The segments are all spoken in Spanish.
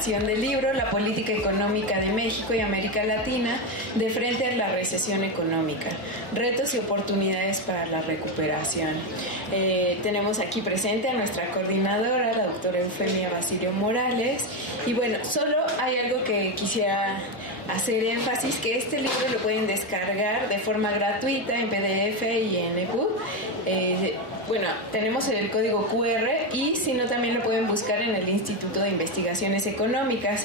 presentación del libro La política económica de México y América Latina de frente a la recesión económica, retos y oportunidades para la recuperación. Tenemos aquí presente a nuestra coordinadora, la doctora Eufemia Basilio Morales, y bueno, solo hay algo que quisiera hacer énfasis, que este libro lo pueden descargar de forma gratuita en PDF y en EPUB. Bueno, tenemos el código QR y si no también lo pueden buscar en el Instituto de Investigaciones Económicas.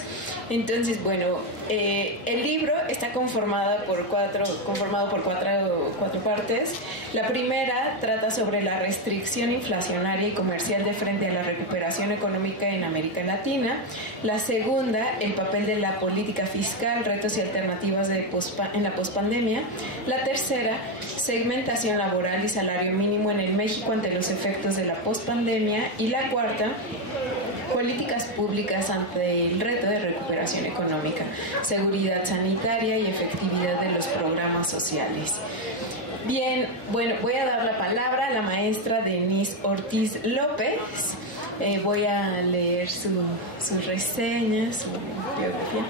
Entonces, bueno, el libro está conformado por cuatro partes. La primera trata sobre la restricción inflacionaria y comercial de frente a la recuperación económica en América Latina. La segunda, el papel de la política fiscal, retos y alternativas en la pospandemia. La tercera, segmentación laboral y salario mínimo en el México ante los efectos de la pospandemia. Y la cuarta, políticas públicas ante el reto de recuperación económica, seguridad sanitaria y efectividad de los programas sociales. Bien, bueno, voy a dar la palabra a la maestra Denise Ortiz López. Voy a leer su reseña, su biografía.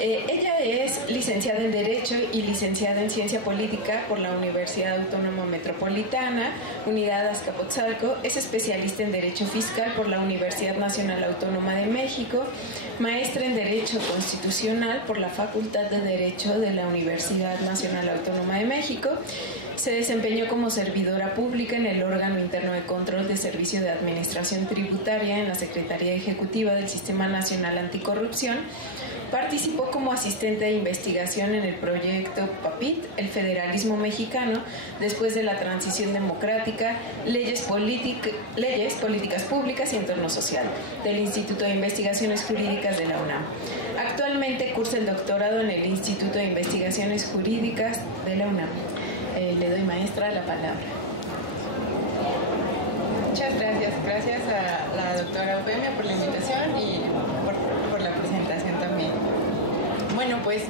Ella es licenciada en Derecho y licenciada en Ciencia Política por la Universidad Autónoma Metropolitana, Unidad Azcapotzalco. Es especialista en Derecho Fiscal por la Universidad Nacional Autónoma de México, maestra en Derecho Constitucional por la Facultad de Derecho de la Universidad Nacional Autónoma de México. Se desempeñó como servidora pública en el órgano interno de control de servicio de administración tributaria en la Secretaría Ejecutiva del Sistema Nacional Anticorrupción. Participó como asistente de investigación en el proyecto PAPIT, el federalismo mexicano, después de la transición democrática, leyes, políticas públicas y entorno social, del Instituto de Investigaciones Jurídicas de la UNAM. Actualmente cursa el doctorado en el Instituto de Investigaciones Jurídicas de la UNAM. Le doy, maestra, la palabra. Muchas gracias. Gracias a la doctora Eufemia por la invitación y por la presentación también. Bueno, pues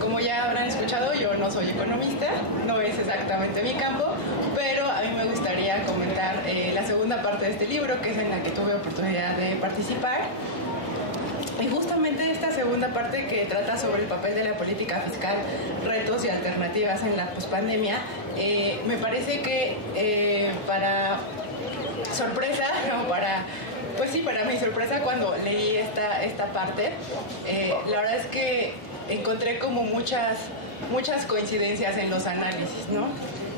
como ya habrán escuchado, yo no soy economista, no es exactamente mi campo, pero a mí me gustaría comentar la segunda parte de este libro, que es en la que tuve oportunidad de participar. Y justamente esta segunda parte, que trata sobre el papel de la política fiscal, retos y alternativas en la pospandemia, me parece que para sorpresa, no, para mi sorpresa cuando leí esta parte, la verdad es que encontré como muchas coincidencias en los análisis, ¿no?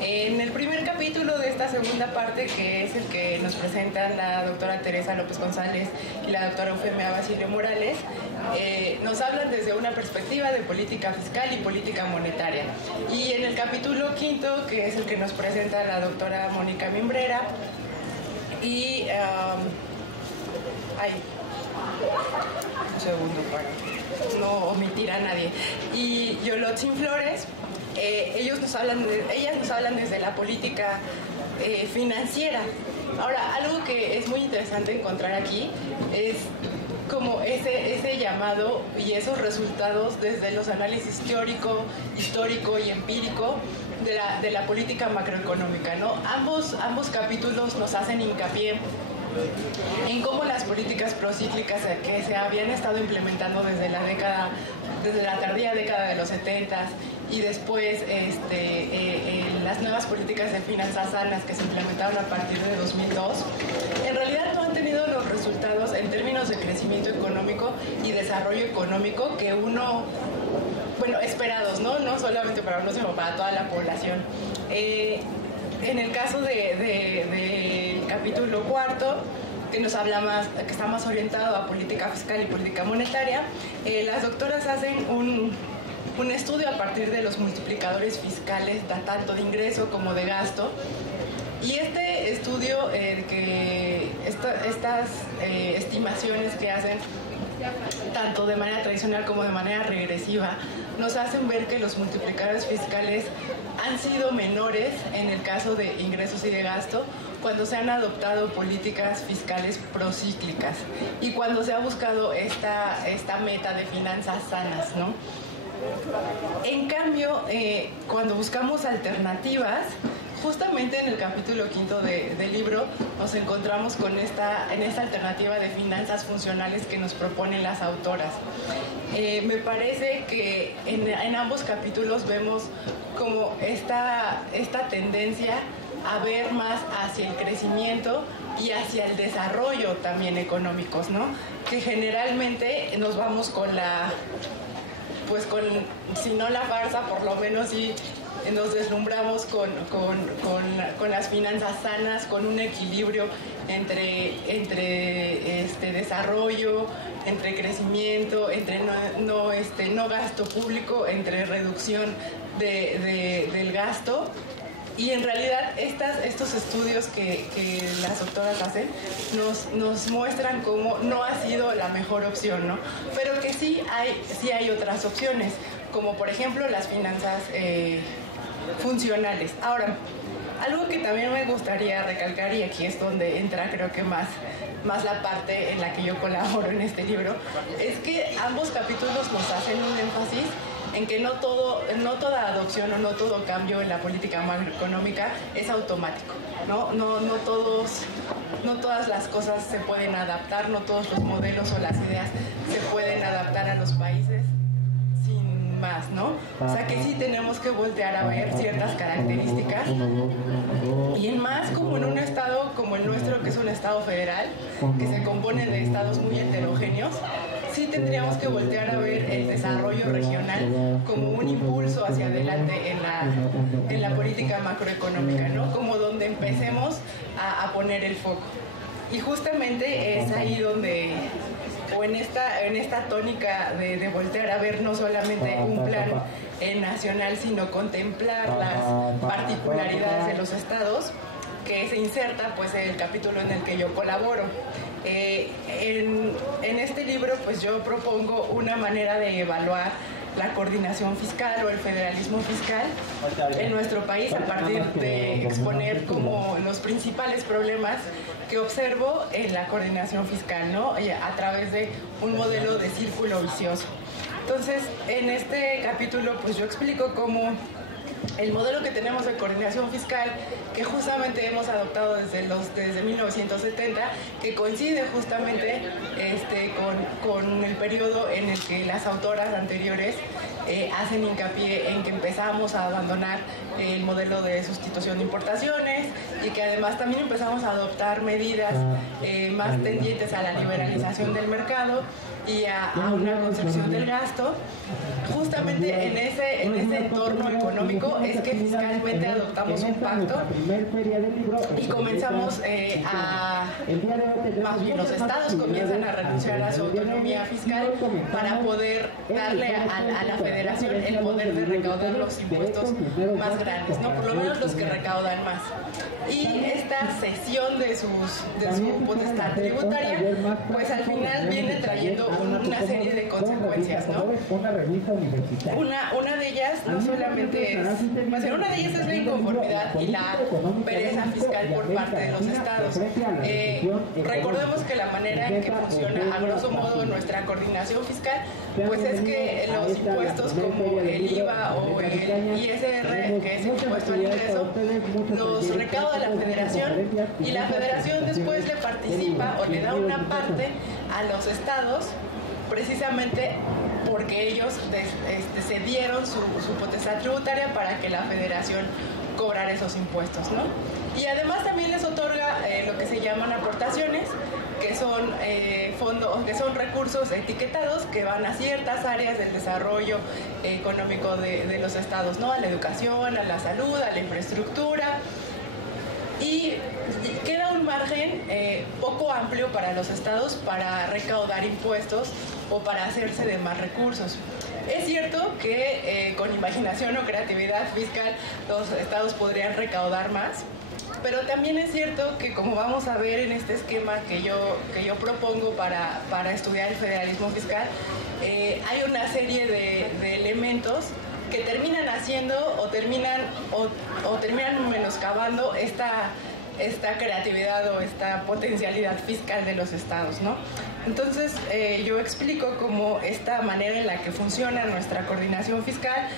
En el primer capítulo de esta segunda parte, que es el que nos presentan la doctora Teresa López González y la doctora Eufemia Basilio Morales, nos hablan desde una perspectiva de política fiscal y política monetaria. Y en el capítulo quinto, que es el que nos presenta la doctora Mónica Mimbrera, y un segundo para no omitir a nadie, y Yolotzin Flores, ellas nos hablan desde la política financiera. Ahora, algo que es muy interesante encontrar aquí es como ese llamado y esos resultados desde los análisis teórico, histórico y empírico de la política macroeconómica, ¿no? Ambos capítulos nos hacen hincapié en cómo las políticas procíclicas que se habían estado implementando desde la tardía década de los 70s y después las nuevas políticas de finanzas sanas que se implementaron a partir de 2002, en realidad no han tenido los resultados en términos de crecimiento económico y desarrollo económico que esperados, ¿no? No solamente para uno, sino para toda la población. En el caso del capítulo cuarto, que nos habla que está más orientado a política fiscal y política monetaria, las doctoras hacen un estudio a partir de los multiplicadores fiscales, tanto de ingreso como de gasto. Y este estudio, estas estimaciones que hacen tanto de manera tradicional como de manera regresiva, nos hacen ver que los multiplicadores fiscales han sido menores en el caso de ingresos y de gasto cuando se han adoptado políticas fiscales procíclicas y cuando se ha buscado esta meta de finanzas sanas, ¿no? En cambio, cuando buscamos alternativas, justamente en el capítulo 5 del libro nos encontramos con en esta alternativa de finanzas funcionales que nos proponen las autoras. Me parece que en ambos capítulos vemos como esta tendencia a ver más hacia el crecimiento y hacia el desarrollo también económicos, ¿no? Que generalmente nos vamos si no la farsa, por lo menos sí nos deslumbramos con las finanzas sanas, con un equilibrio entre desarrollo, entre crecimiento, entre no gasto público, entre reducción del gasto. Y en realidad estos estudios que las doctoras hacen nos muestran cómo no ha sido la mejor opción, ¿no? Pero que sí hay otras opciones, como por ejemplo las finanzas funcionales. Ahora, algo que también me gustaría recalcar, y aquí es donde entra creo que más la parte en la que yo colaboro en este libro, es que ambos capítulos nos hacen un énfasis en que no toda adopción o no todo cambio en la política macroeconómica es automático, ¿no? No todas las cosas se pueden adaptar, no todos los modelos o las ideas se pueden adaptar a los países sin más, ¿no? O sea que sí tenemos que voltear a ver ciertas características, y en más como en un estado como el nuestro, que es un estado federal, que se compone de estados muy heterogéneos, sí tendríamos que voltear a ver el desarrollo regional como un impulso hacia adelante en la política macroeconómica, ¿no? Como donde empecemos a poner el foco. Y justamente es ahí donde, o en esta tónica de voltear a ver no solamente un plan nacional, sino contemplar las particularidades de los estados, que se inserta pues el capítulo en el que yo colaboro. En este libro pues yo propongo una manera de evaluar la coordinación fiscal o el federalismo fiscal en nuestro país, a partir de exponer como los principales problemas que observo en la coordinación fiscal, ¿no? A través de un modelo de círculo vicioso. Entonces, en este capítulo pues yo explico cómo el modelo que tenemos de coordinación fiscal, que justamente hemos adoptado desde 1970, que coincide justamente con el periodo en el que las autoras anteriores hacen hincapié en que empezamos a abandonar el modelo de sustitución de importaciones, y que además también empezamos a adoptar medidas más tendientes a la liberalización del mercado y a una construcción del gasto. Justamente en ese entorno económico es que fiscalmente adoptamos un pacto y comenzamos más bien los estados comienzan a renunciar a su autonomía fiscal para poder darle a la federación el poder de recaudar los impuestos más grandes, ¿no? Por lo menos los que recaudan más. Y esta cesión de su potestad tributaria, pues al final viene trayendo una serie de consecuencias, ¿no? Una de ellas no solamente una de ellas es la inconformidad y la pereza fiscal por parte de los estados. Recordemos que la manera en que funciona a grosso modo nuestra coordinación fiscal, pues es que los impuestos como el IVA o el ISR, que es el impuesto al ingreso, los recauda la federación, y la federación después le participa o le da una parte a los estados, precisamente porque ellos cedieron su potestad tributaria para que la federación cobrara esos impuestos, ¿no? Y además también les otorga lo que se llaman aportaciones, que son fondos, que son recursos etiquetados que van a ciertas áreas del desarrollo económico de los estados, ¿no? A la educación, a la salud, a la infraestructura. Y queda un margen poco amplio para los estados para recaudar impuestos o para hacerse de más recursos. Es cierto que con imaginación o creatividad fiscal los estados podrían recaudar más, pero también es cierto que, como vamos a ver en este esquema que yo propongo para estudiar el federalismo fiscal, hay una serie de elementos que terminan haciendo o terminan menoscabando esta creatividad o esta potencialidad fiscal de los estados, ¿no? Entonces, yo explico cómo esta manera en la que funciona nuestra coordinación fiscal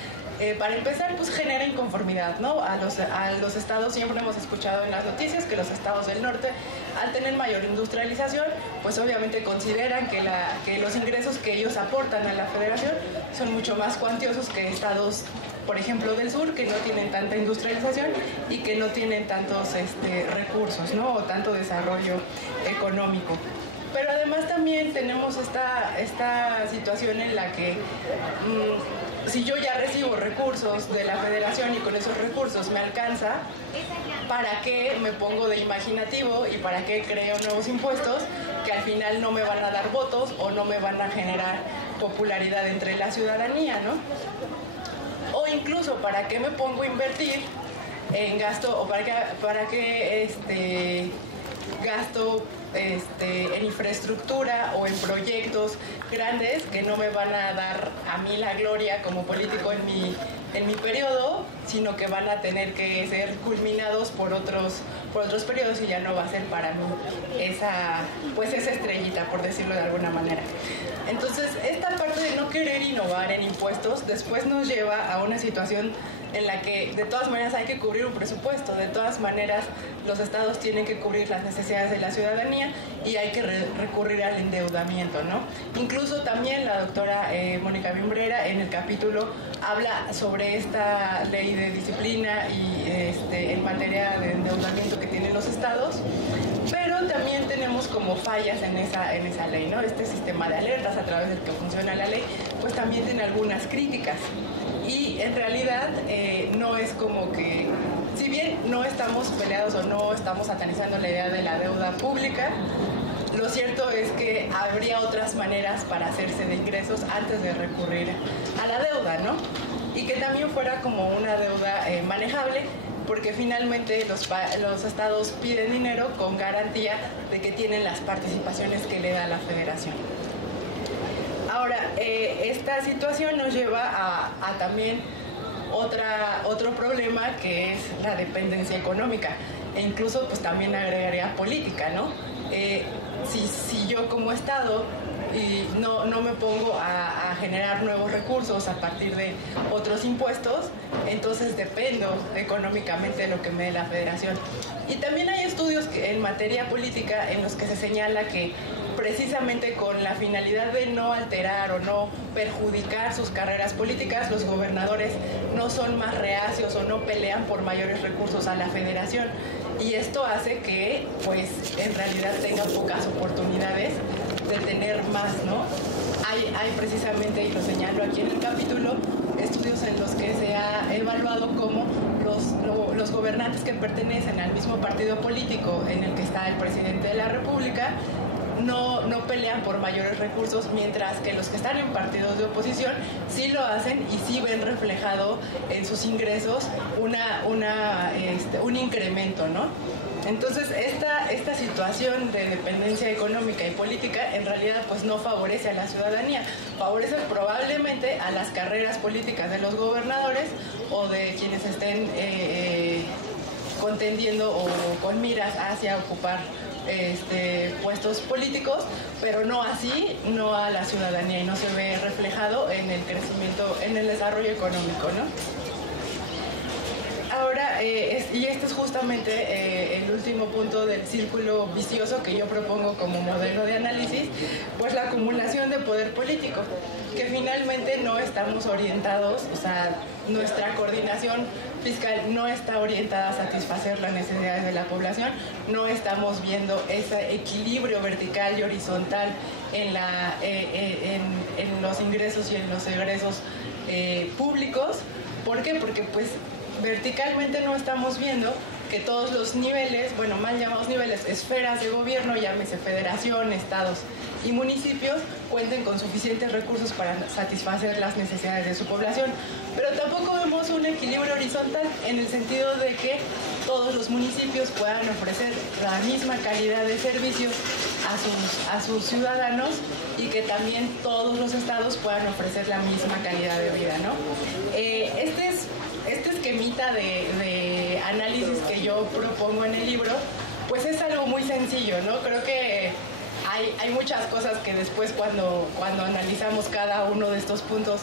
para empezar, pues genera inconformidad, ¿no? A los estados, siempre hemos escuchado en las noticias que los estados del norte, al tener mayor industrialización, pues obviamente consideran que los ingresos que ellos aportan a la federación son mucho más cuantiosos que estados, por ejemplo, del sur, que no tienen tanta industrialización y que no tienen tantos recursos, ¿no? O tanto desarrollo económico. Pero además también tenemos esta situación en la que si yo ya recibo recursos de la federación y con esos recursos me alcanza, ¿para qué me pongo de imaginativo y para qué creo nuevos impuestos que al final no me van a dar votos o no me van a generar popularidad entre la ciudadanía, ¿no? O incluso, ¿para qué me pongo a invertir en gasto o para qué gasto en infraestructura o en proyectos grandes que no me van a dar a mí la gloria como político en mi periodo, sino que van a tener que ser culminados por otros periodos y ya no va a ser para mí esa estrellita, por decirlo de alguna manera. Entonces, esta parte de no querer innovar en impuestos después nos lleva a una situación en la que de todas maneras hay que cubrir un presupuesto, de todas maneras los estados tienen que cubrir las necesidades de la ciudadanía y hay que recurrir al endeudamiento, ¿no? Incluso también la doctora Mónica Bimbrera en el capítulo habla sobre esta ley de disciplina y en materia de endeudamiento que tienen los estados, pero también tenemos como fallas en esa ley, ¿no? Este sistema de alertas a través del que funciona la ley, pues también tiene algunas críticas. Y en realidad no es como que, si bien no estamos peleados o no estamos satanizando la idea de la deuda pública, lo cierto es que habría otras maneras para hacerse de ingresos antes de recurrir a la deuda, ¿no? Y que también fuera como una deuda manejable, porque finalmente los estados piden dinero con garantía de que tienen las participaciones que le da la federación. Ahora, esta situación nos lleva a también otro problema, que es la dependencia económica, e incluso pues también agregaría política, ¿no? Si yo como Estado no me pongo a generar nuevos recursos a partir de otros impuestos, entonces dependo económicamente de lo que me dé la federación. Y también hay estudios en materia política en los que se señala que precisamente con la finalidad de no alterar o no perjudicar sus carreras políticas, los gobernadores no son más reacios o no pelean por mayores recursos a la federación. Y esto hace que, pues, en realidad tengan pocas oportunidades de tener más, ¿no? Hay precisamente, y lo señalo aquí en el capítulo, estudios en los que se ha evaluado cómo los gobernantes que pertenecen al mismo partido político en el que está el presidente de la República no pelean por mayores recursos, mientras que los que están en partidos de oposición sí lo hacen y sí ven reflejado en sus ingresos un incremento, ¿no? Entonces, esta situación de dependencia económica y política en realidad pues no favorece a la ciudadanía, favorece probablemente a las carreras políticas de los gobernadores o de quienes estén contendiendo o con miras hacia ocupar puestos políticos, pero no así, no a la ciudadanía, y no se ve reflejado en el crecimiento, en el desarrollo económico, ¿no? Ahora, y este es justamente el último punto del círculo vicioso que yo propongo como modelo de análisis, pues la acumulación de poder político, que finalmente no estamos orientados, o sea, nuestra coordinación fiscal no está orientada a satisfacer las necesidades de la población, no estamos viendo ese equilibrio vertical y horizontal en los ingresos y en los egresos públicos. ¿Por qué? Porque pues verticalmente no estamos viendo que todos los niveles, bueno, mal llamados niveles, esferas de gobierno, llámese federación, estados y municipios, cuenten con suficientes recursos para satisfacer las necesidades de su población. Pero tampoco vemos un equilibrio horizontal en el sentido de que todos los municipios puedan ofrecer la misma calidad de servicios a sus ciudadanos y que también todos los estados puedan ofrecer la misma calidad de vida, ¿no? Este esquemita de análisis que yo propongo en el libro, pues es algo muy sencillo, ¿no? Creo que hay muchas cosas que después cuando analizamos cada uno de estos puntos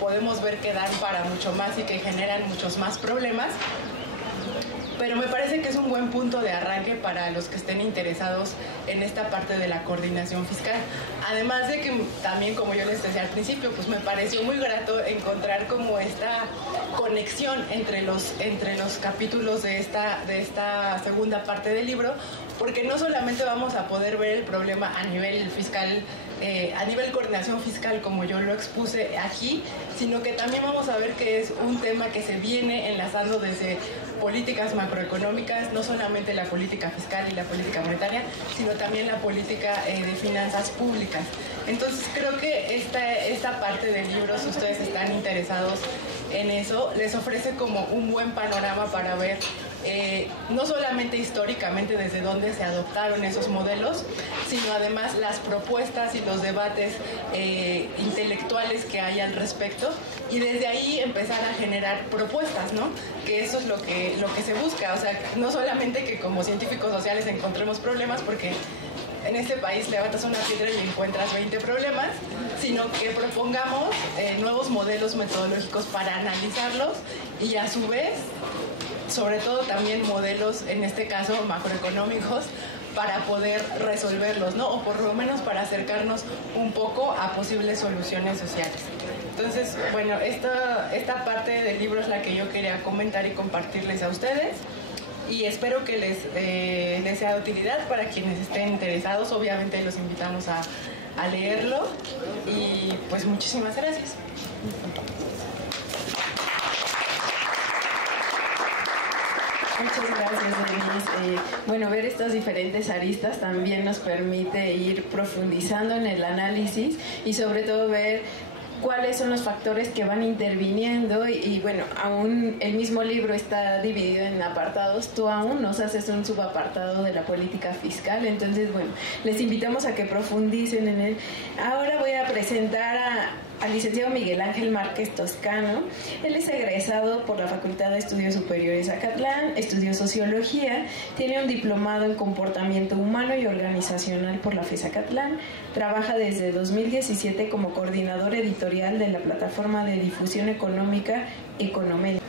podemos ver que dan para mucho más y que generan muchos más problemas. Pero me parece que es un buen punto de arranque para los que estén interesados en esta parte de la coordinación fiscal. Además de que también, como yo les decía al principio, pues me pareció muy grato encontrar como esta conexión entre los capítulos de esta segunda parte del libro, porque no solamente vamos a poder ver el problema a nivel fiscal, a nivel coordinación fiscal, como yo lo expuse aquí, sino que también vamos a ver que es un tema que se viene enlazando desde políticas macroeconómicas, no solamente la política fiscal y la política monetaria, sino también la política de finanzas públicas. Entonces creo que esta parte del libro, si ustedes están interesados en eso, les ofrece como un buen panorama para ver no solamente históricamente desde dónde se adoptaron esos modelos, sino además las propuestas y los debates intelectuales que hay al respecto, y desde ahí empezar a generar propuestas, ¿no? Que eso es lo que se busca. O sea, no solamente que como científicos sociales encontremos problemas, porque en este país levantas una piedra y encuentras 20 problemas, sino que propongamos nuevos modelos metodológicos para analizarlos y a su vez, sobre todo también modelos, en este caso macroeconómicos, para poder resolverlos, ¿no? O por lo menos para acercarnos un poco a posibles soluciones sociales. Entonces, bueno, esta parte del libro es la que yo quería comentar y compartirles a ustedes, y espero que les sea de utilidad para quienes estén interesados. Obviamente los invitamos a leerlo, y pues muchísimas gracias. Muchas gracias, Denise. Bueno, ver estas diferentes aristas también nos permite ir profundizando en el análisis y sobre todo ver cuáles son los factores que van interviniendo y bueno, aún el mismo libro está dividido en apartados. Tú aún nos haces un subapartado de la política fiscal, entonces bueno, les invitamos a que profundicen en él. Ahora voy a presentar al licenciado Miguel Ángel Márquez Toscano. Él es egresado por la Facultad de Estudios Superiores Acatlán, estudió Sociología, tiene un diplomado en Comportamiento Humano y Organizacional por la FES Acatlán, trabaja desde 2017 como coordinador editorial de la plataforma de difusión económica Economedia.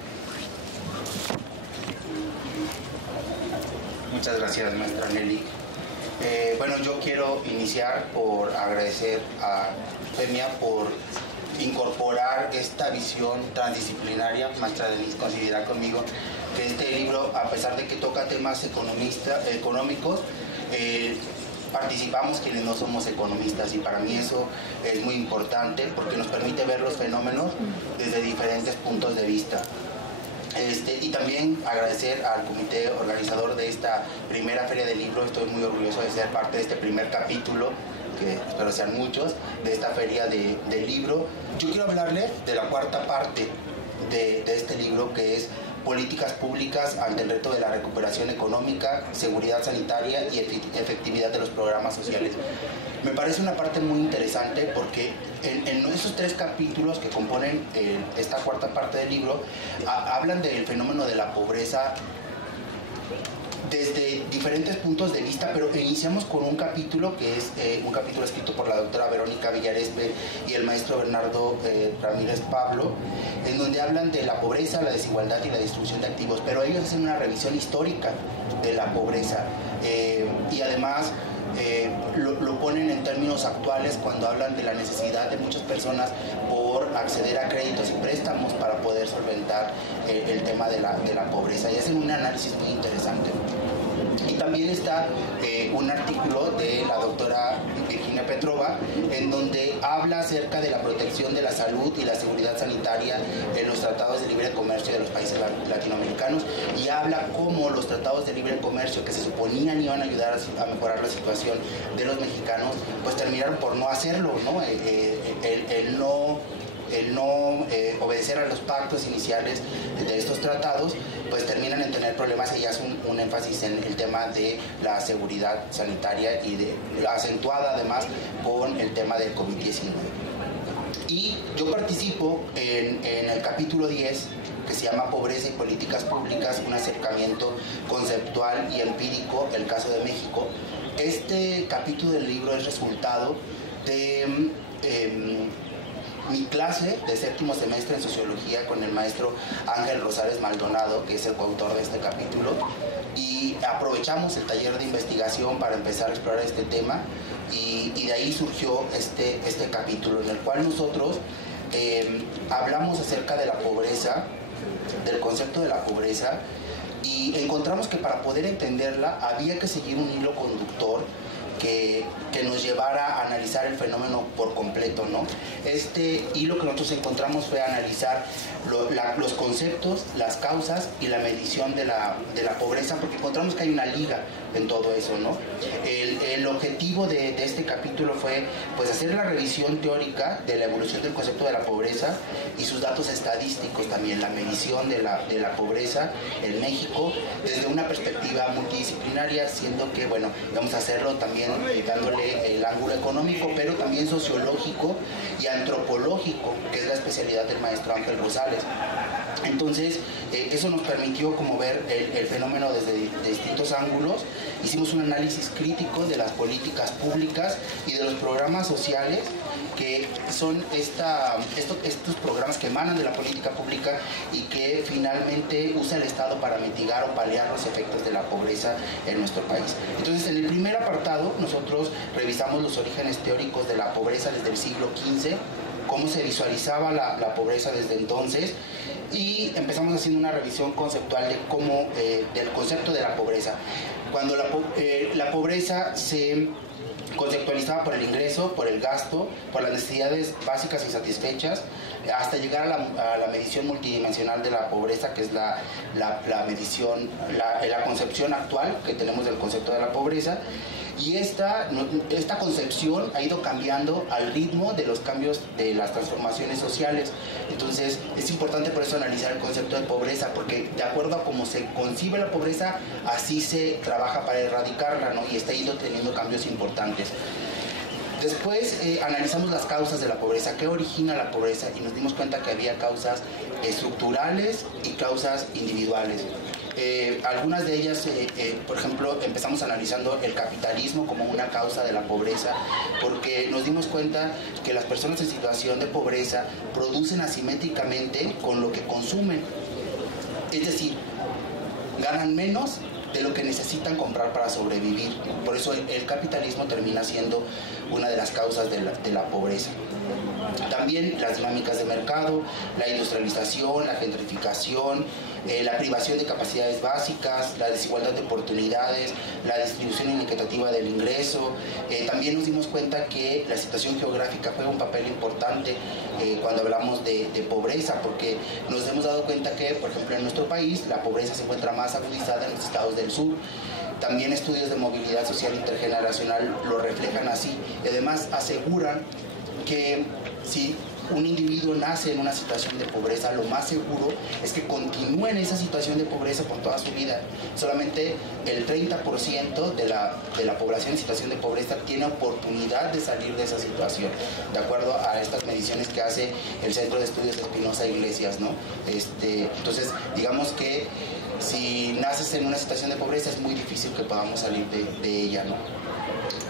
Muchas gracias, maestra Nelly. Bueno, yo quiero iniciar por agradecer a FEMIA por incorporar esta visión transdisciplinaria. Maestra Denise considera conmigo que este libro, a pesar de que toca temas económicos, participamos quienes no somos economistas, y para mí eso es muy importante porque nos permite ver los fenómenos desde diferentes puntos de vista. Y también agradecer al comité organizador de esta primera Feria del Libro. Estoy muy orgulloso de ser parte de este primer capítulo, que espero sean muchos, de esta Feria del Libro. Yo quiero hablarles de la cuarta parte de este libro, que es Políticas Públicas ante el reto de la recuperación económica, seguridad sanitaria y efectividad de los programas sociales. Me parece una parte muy interesante porque en esos tres capítulos que componen esta cuarta parte del libro hablan del fenómeno de la pobreza desde diferentes puntos de vista, pero iniciamos con un capítulo que es un capítulo escrito por la doctora Verónica Villarespe y el maestro Bernardo Ramírez Pablo, en donde hablan de la pobreza, la desigualdad y la distribución de activos, pero ellos hacen una revisión histórica de la pobreza y además lo ponen en términos actuales cuando hablan de la necesidad de muchas personas por acceder a créditos y préstamos para poder solventar el tema de la pobreza, y hacen un análisis muy interesante. Y también está un artículo de la doctora Virginia Petrova, en donde habla acerca de la protección de la salud y la seguridad sanitaria en los tratados de libre comercio de los países latinoamericanos, y habla cómo los tratados de libre comercio que se suponían iban a ayudar a mejorar la situación de los mexicanos, pues terminaron por no hacerlo, ¿no? El no obedecer a los pactos iniciales de estos tratados, pues terminan en tener problemas, y hace un énfasis en el tema de la seguridad sanitaria y acentuada además con el tema del COVID-19. Y yo participo en el capítulo 10, que se llama Pobreza y Políticas Públicas, un acercamiento conceptual y empírico, el caso de México. Este capítulo del libro es resultado de mi clase de séptimo semestre en Sociología con el maestro Ángel Rosales Maldonado, que es el coautor de este capítulo, y aprovechamos el taller de investigación para empezar a explorar este tema, y de ahí surgió este capítulo, en el cual nosotros hablamos acerca de la pobreza, del concepto de la pobreza, y encontramos que para poder entenderla había que seguir un hilo conductor que nos llevara a analizar el fenómeno por completo, ¿no? Este hilo que nosotros encontramos fue analizar los conceptos, las causas y la medición de la pobreza, porque encontramos que hay una liga en todo eso, ¿no? El objetivo de este capítulo fue pues hacer la revisión teórica de la evolución del concepto de la pobreza y sus datos estadísticos también, la medición de la pobreza en México desde una perspectiva multidisciplinaria, siendo que, bueno, vamos a hacerlo también dándole el ángulo económico, pero también sociológico y antropológico, que es la especialidad del maestro Ángel Rosales. Entonces, eso nos permitió como ver el fenómeno desde distintos ángulos. Hicimos un análisis crítico de las políticas públicas y de los programas sociales, que son estos programas que emanan de la política pública y que finalmente usa el Estado para mitigar o paliar los efectos de la pobreza en nuestro país. Entonces, en el primer apartado, nosotros revisamos los orígenes teóricos de la pobreza desde el siglo XV, cómo se visualizaba la pobreza desde entonces, y empezamos haciendo una revisión conceptual de cómo, del concepto de la pobreza. Cuando la pobreza se conceptualizaba por el ingreso, por el gasto, por las necesidades básicas insatisfechas, hasta llegar a la medición multidimensional de la pobreza, que es la medición, la concepción actual que tenemos del concepto de la pobreza. Y esta concepción ha ido cambiando al ritmo de los cambios de las transformaciones sociales. Entonces, es importante por eso analizar el concepto de pobreza, porque de acuerdo a cómo se concibe la pobreza, así se trabaja para erradicarla, ¿no? Y está ido teniendo cambios importantes. Después analizamos las causas de la pobreza, qué origina la pobreza, y nos dimos cuenta que había causas estructurales y causas individuales. Algunas de ellas, por ejemplo, empezamos analizando el capitalismo como una causa de la pobreza, porque nos dimos cuenta que las personas en situación de pobreza producen asimétricamente con lo que consumen. Es decir, ganan menos de lo que necesitan comprar para sobrevivir. Por eso el capitalismo termina siendo una de las causas de la pobreza. También las dinámicas de mercado, la industrialización, la gentrificación, la privación de capacidades básicas, la desigualdad de oportunidades, la distribución inequitativa del ingreso. También nos dimos cuenta que la situación geográfica juega un papel importante cuando hablamos de pobreza, porque nos hemos dado cuenta que, por ejemplo, en nuestro país la pobreza se encuentra más agudizada en los estados del sur. También estudios de movilidad social intergeneracional lo reflejan así, y además aseguran que si un individuo nace en una situación de pobreza, lo más seguro es que continúe en esa situación de pobreza por toda su vida. Solamente el 30% de la población en situación de pobreza tiene oportunidad de salir de esa situación, de acuerdo a estas mediciones que hace el Centro de Estudios Espinosa Iglesias, ¿no? Entonces, digamos que si naces en una situación de pobreza es muy difícil que podamos salir de ella, ¿no?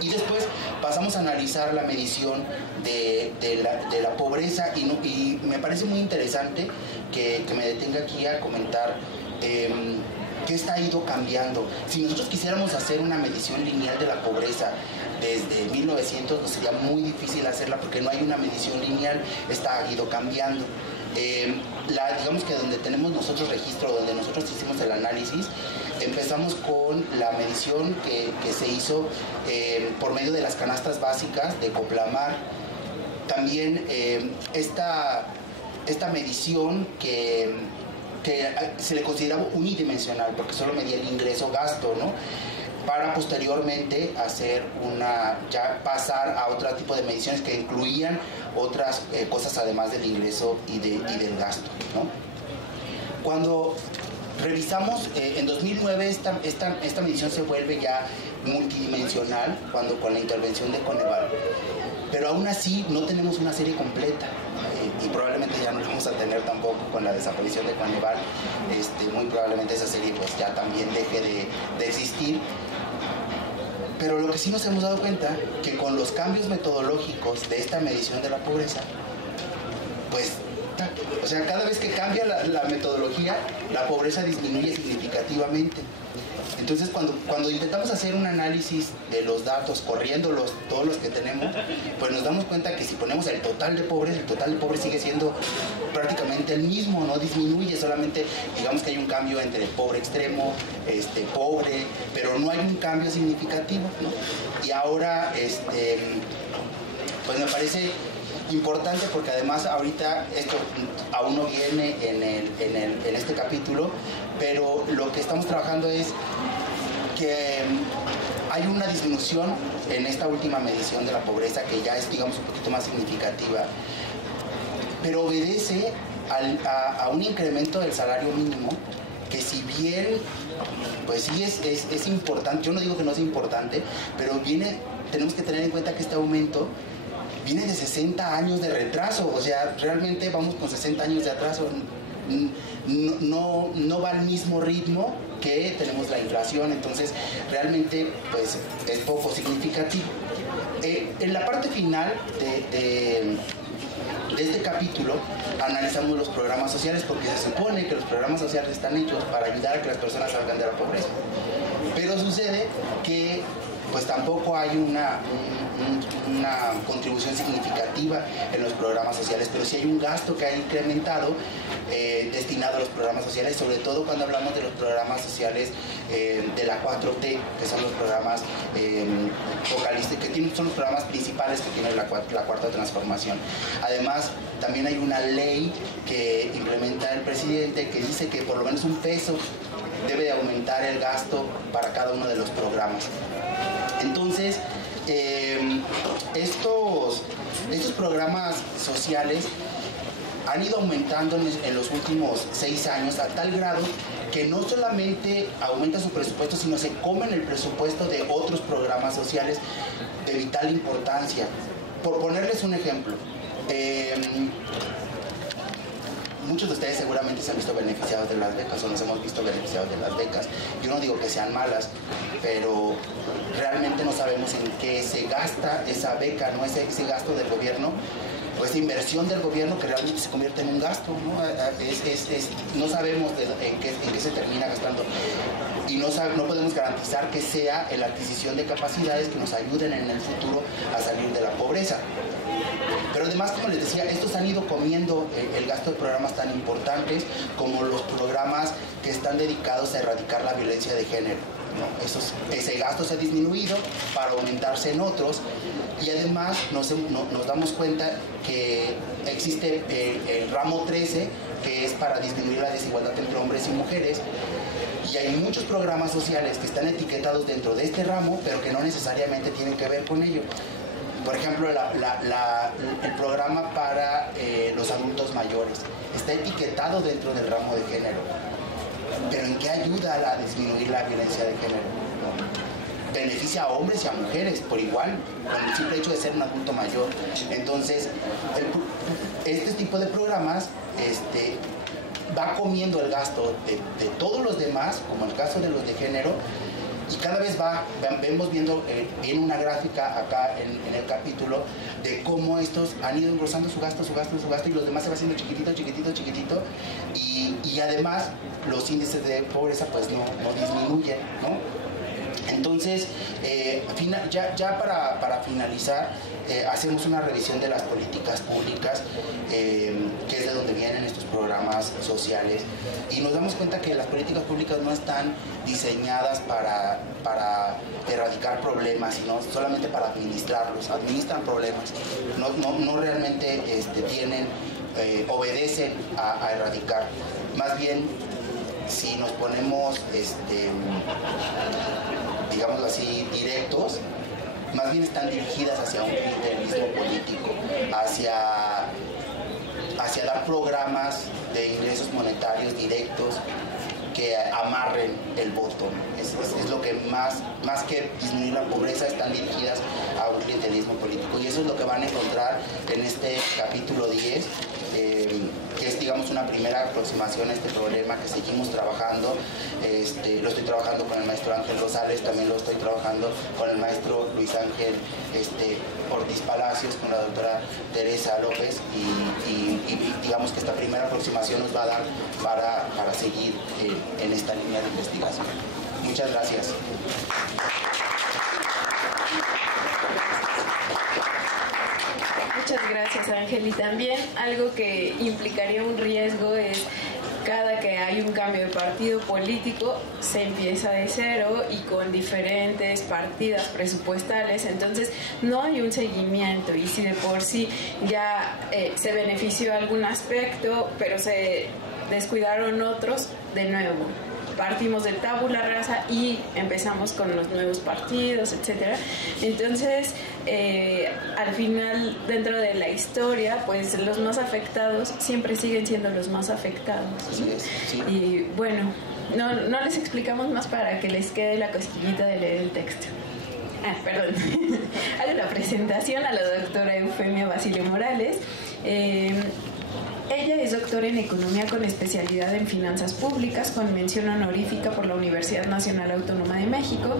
Y después pasamos a analizar la medición de la pobreza, y me parece muy interesante que me detenga aquí a comentar que esta ha ido cambiando. Si nosotros quisiéramos hacer una medición lineal de la pobreza desde 1900, pues sería muy difícil hacerla porque no hay una medición lineal, esta ha ido cambiando. Digamos que donde tenemos nosotros registro, donde nosotros hicimos el análisis, empezamos con la medición que se hizo por medio de las canastas básicas de Coplamar. También esta medición que se le consideraba unidimensional porque solo medía el ingreso-gasto, ¿no? Para posteriormente pasar a otro tipo de mediciones que incluían otras cosas además del ingreso y del gasto, ¿no? Cuando revisamos, en 2009 esta medición se vuelve ya multidimensional con la intervención de Coneval, pero aún así no tenemos una serie completa. y probablemente ya no lo vamos a tener tampoco con la desaparición de Cuaneval. Muy probablemente esa serie pues ya también deje de existir. Pero lo que sí nos hemos dado cuenta, que con los cambios metodológicos de esta medición de la pobreza, pues, o sea, cada vez que cambia la metodología, la pobreza disminuye significativamente. Entonces, cuando intentamos hacer un análisis de los datos, corriendo todos los que tenemos, pues nos damos cuenta que si ponemos el total de pobres sigue siendo prácticamente el mismo, no disminuye, solamente digamos que hay un cambio entre pobre extremo, pobre, pero no hay un cambio significativo, ¿no? Y ahora, pues me parece importante porque además ahorita esto aún no viene en este capítulo, pero lo que estamos trabajando es que hay una disminución en esta última medición de la pobreza que ya es, digamos, un poquito más significativa, pero obedece a un incremento del salario mínimo que, si bien pues sí es importante, yo no digo que no sea importante, pero tenemos que tener en cuenta que este aumento viene de 60 años de retraso, o sea, realmente vamos con 60 años de atraso, no va al mismo ritmo que tenemos la inflación, entonces realmente pues es poco significativo. En la parte final de este capítulo analizamos los programas sociales, porque se supone que los programas sociales están hechos para ayudar a que las personas salgan de la pobreza, pero sucede que pues tampoco hay una contribución significativa en los programas sociales, pero sí hay un gasto que ha incrementado destinado a los programas sociales, sobre todo cuando hablamos de los programas sociales de la 4T, que son los programas focalistas, son los programas principales que tiene la cuarta transformación. Además, también hay una ley que implementa el presidente que dice que por lo menos $1 debe de aumentar el gasto para cada uno de los programas. Entonces, estos programas sociales han ido aumentando en los últimos 6 años a tal grado que no solamente aumenta su presupuesto, sino se comen el presupuesto de otros programas sociales de vital importancia. Por ponerles un ejemplo, muchos de ustedes seguramente se han visto beneficiados de las becas o nos hemos visto beneficiados de las becas. Yo no digo que sean malas, pero realmente no sabemos en qué se gasta esa beca, ¿no? Ese gasto del gobierno, o esa inversión del gobierno que realmente se convierte en un gasto, ¿no? No sabemos en qué se termina gastando. Y no podemos garantizar que sea en la adquisición de capacidades que nos ayuden en el futuro a salir de la pobreza. Pero además, como les decía, estos han ido comiendo el gasto de programas tan importantes como los programas que están dedicados a erradicar la violencia de género, ¿no? Ese gasto se ha disminuido para aumentarse en otros, y además nos damos cuenta que existe el ramo 13, que es para disminuir la desigualdad entre hombres y mujeres, y hay muchos programas sociales que están etiquetados dentro de este ramo, pero que no necesariamente tienen que ver con ello. Por ejemplo, el programa para los adultos mayores está etiquetado dentro del ramo de género, pero ¿en qué ayuda a disminuir la violencia de género? Beneficia a hombres y a mujeres por igual, con el simple hecho de ser un adulto mayor. Entonces, este tipo de programas va comiendo el gasto de todos los demás, como el caso de los de género, y cada vez vemos viendo una gráfica acá en el capítulo de cómo estos han ido engrosando su gasto, y los demás se va haciendo chiquitito, y además los índices de pobreza pues no disminuyen, ¿no? Entonces, ya para finalizar, hacemos una revisión de las políticas públicas, que es de donde vienen estos programas sociales, y nos damos cuenta que las políticas públicas no están diseñadas para erradicar problemas, sino solamente para administrarlos. Administran problemas, no realmente obedecen a erradicar. Más bien, si nos ponemos digámoslo así, directos, más bien están dirigidas hacia un clientelismo político, hacia dar programas de ingresos monetarios directos que amarren el voto. Es lo que más que disminuir la pobreza, están dirigidas a un clientelismo político, y eso es lo que van a encontrar en este capítulo 10, que es, digamos, una primera aproximación a este problema que seguimos trabajando. Lo estoy trabajando con el maestro Ángel Rosales, también lo estoy trabajando con el maestro Luis Ángel Ortiz Palacios, con la doctora Teresa López, y digamos que esta primera aproximación nos va a dar para seguir en esta línea de investigación. Muchas gracias. Muchas gracias, Ángel. Y también algo que implicaría un riesgo es cada que hay un cambio de partido político se empieza de cero y con diferentes partidas presupuestales, entonces no hay un seguimiento, y si de por sí ya se benefició algún aspecto pero se descuidaron otros, de nuevo partimos de tabula rasa y empezamos con los nuevos partidos, etcétera. Entonces, al final, dentro de la historia, pues los más afectados siempre siguen siendo los más afectados, ¿no? Así es, sí. Y bueno, no les explicamos más para que les quede la cosquillita de leer el texto. Perdón. Hago la presentación a la doctora Eufemia Basilio Morales. Ella es doctora en Economía con especialidad en Finanzas Públicas, con mención honorífica por la Universidad Nacional Autónoma de México.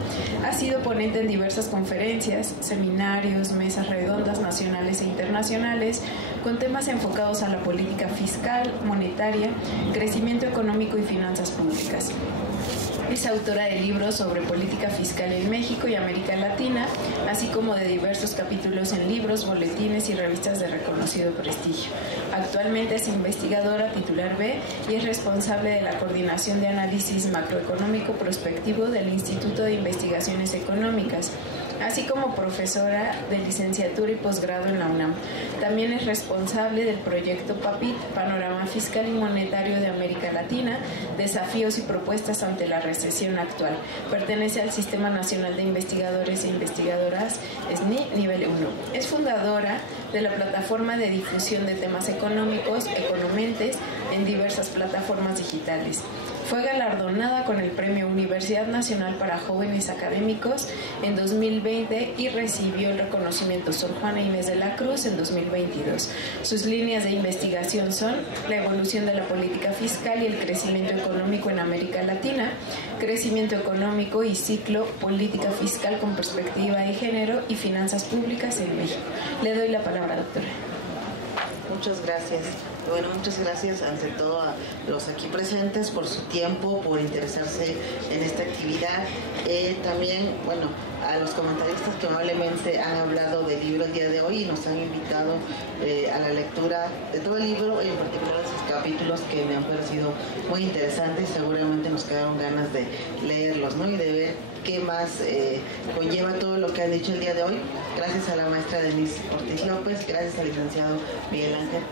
Ha sido ponente en diversas conferencias, seminarios, mesas redondas nacionales e internacionales, con temas enfocados a la política fiscal, monetaria, crecimiento económico y finanzas públicas. Es autora de libros sobre política fiscal en México y América Latina, así como de diversos capítulos en libros, boletines y revistas de reconocido prestigio. Actualmente es investigadora titular B y es responsable de la Coordinación de Análisis Macroeconómico Prospectivo del Instituto de Investigaciones Económicas, así como profesora de licenciatura y posgrado en la UNAM. También es responsable del proyecto PAPIT, Panorama Fiscal y Monetario de América Latina, Desafíos y Propuestas ante la Recesión Actual. Pertenece al Sistema Nacional de Investigadores e Investigadoras SNI Nivel 1. Es fundadora de la plataforma de difusión de temas económicos, Economentes, en diversas plataformas digitales. Fue galardonada con el Premio Universidad Nacional para Jóvenes Académicos en 2020 y recibió el reconocimiento Sor Juana Inés de la Cruz en 2022. Sus líneas de investigación son la evolución de la política fiscal y el crecimiento económico en América Latina, crecimiento económico y ciclo, política fiscal con perspectiva de género y finanzas públicas en México. Le doy la palabra, doctora. Muchas gracias. Bueno, muchas gracias ante todo a los aquí presentes por su tiempo, por interesarse en esta actividad. También, bueno, a los comentaristas que amablemente han hablado del libro el día de hoy y nos han invitado a la lectura de todo el libro, en particular de sus capítulos que me han parecido muy interesantes. Seguramente nos quedaron ganas de leerlos, ¿no? Y de ver qué más conlleva todo lo que han dicho el día de hoy. Gracias a la maestra Denise Ortiz López, gracias al licenciado Miguel Ángel